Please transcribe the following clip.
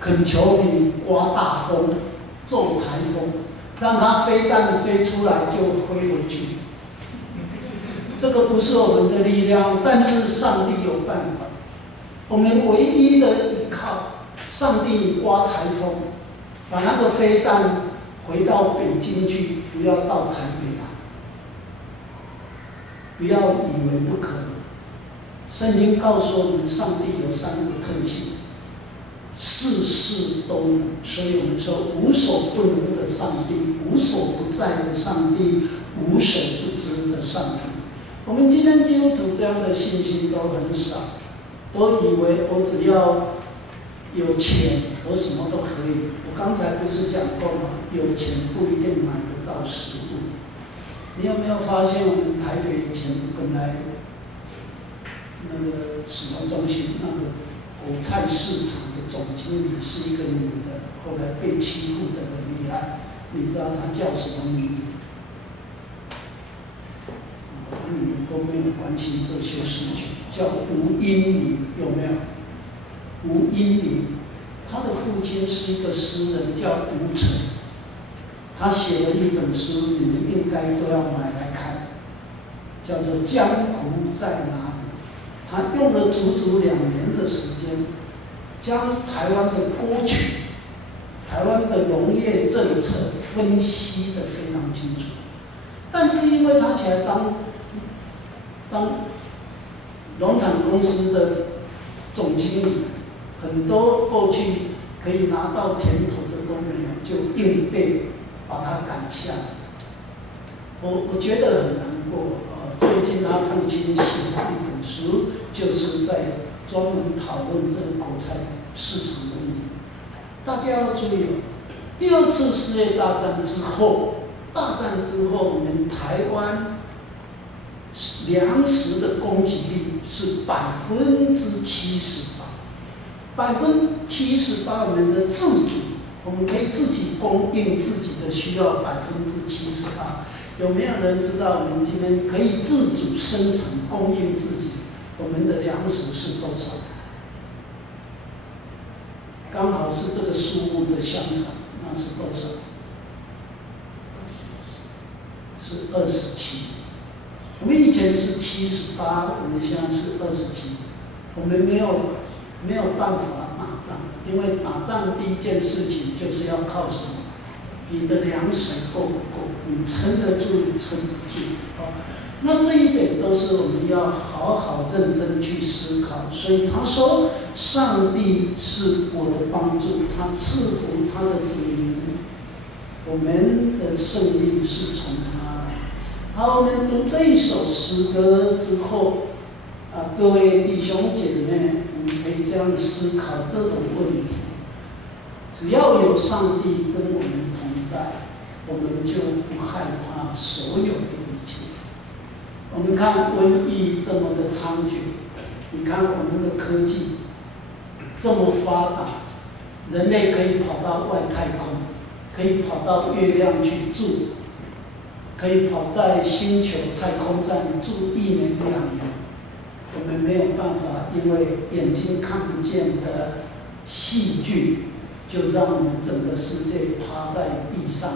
恳求你刮大风、骤台风，让它飞弹飞出来就飞回去。这个不是我们的力量，但是上帝有办法。我们唯一的依靠，上帝你刮台风，把那个飞弹回到北京去，不要到台北来。不要以为不可能。圣经告诉我们，上帝有3个特性，事事都能。所以我们说，无所不能的上帝，无所不在的上帝，无所不知的上帝。我们今天基督徒这样的信心都很少，都以为我只要有钱，我什么都可以。我刚才不是讲过吗？有钱不一定买得到食物。你有没有发现，我们台北以前本来那个什么中心，那个果菜市场的总经理是一个女的，后来被欺负得很厉害。你知道她叫什么名字？你们都没有关心这些事情，叫吴英玲，有没有？吴英玲，她的父亲是一个诗人，叫吴承。他写了一本书，你们应该都要买来看，叫做《江湖在哪里》。他用了足足2年的时间，将台湾的歌曲、台湾的农业政策分析得非常清楚。但是因为他起来当农产公司的总经理，很多过去可以拿到甜头的都没有，就硬被把他赶下。我觉得很难过。最近他父亲写了一本书，就是在专门讨论这个果菜市场问题。大家要注意，第2次世界大战之后，我们台湾粮食的供给率是78%，78%我们的自主。我们可以自己供应自己的需要78%，有没有人知道我们今天可以自主生产供应自己？我们的粮食是多少？刚好是这个数目的相反，那是多少？是27。我们以前是78，我们现在是27。我们没有办法打仗，因为打仗第一件事情就是要靠什么？你的粮食够不够？你撑得住，你撑不住。那这一点都是我们要好好认真去思考。所以他说，上帝是我的帮助，他赐福他的子民，我们的胜利是从他来。好，我们读这一首诗歌之后，各位弟兄姐妹，我们可以这样思考这种问题：只要有上帝跟我们同在，我们就不害怕所有的一切。我们看瘟疫这么的猖獗，你看我们的科技这么发达，人类可以跑到外太空，可以跑到月亮去住，可以跑在星球太空站住1年2年。我们没有办法，因为眼睛看不见的细菌，就让我们整个世界趴在地上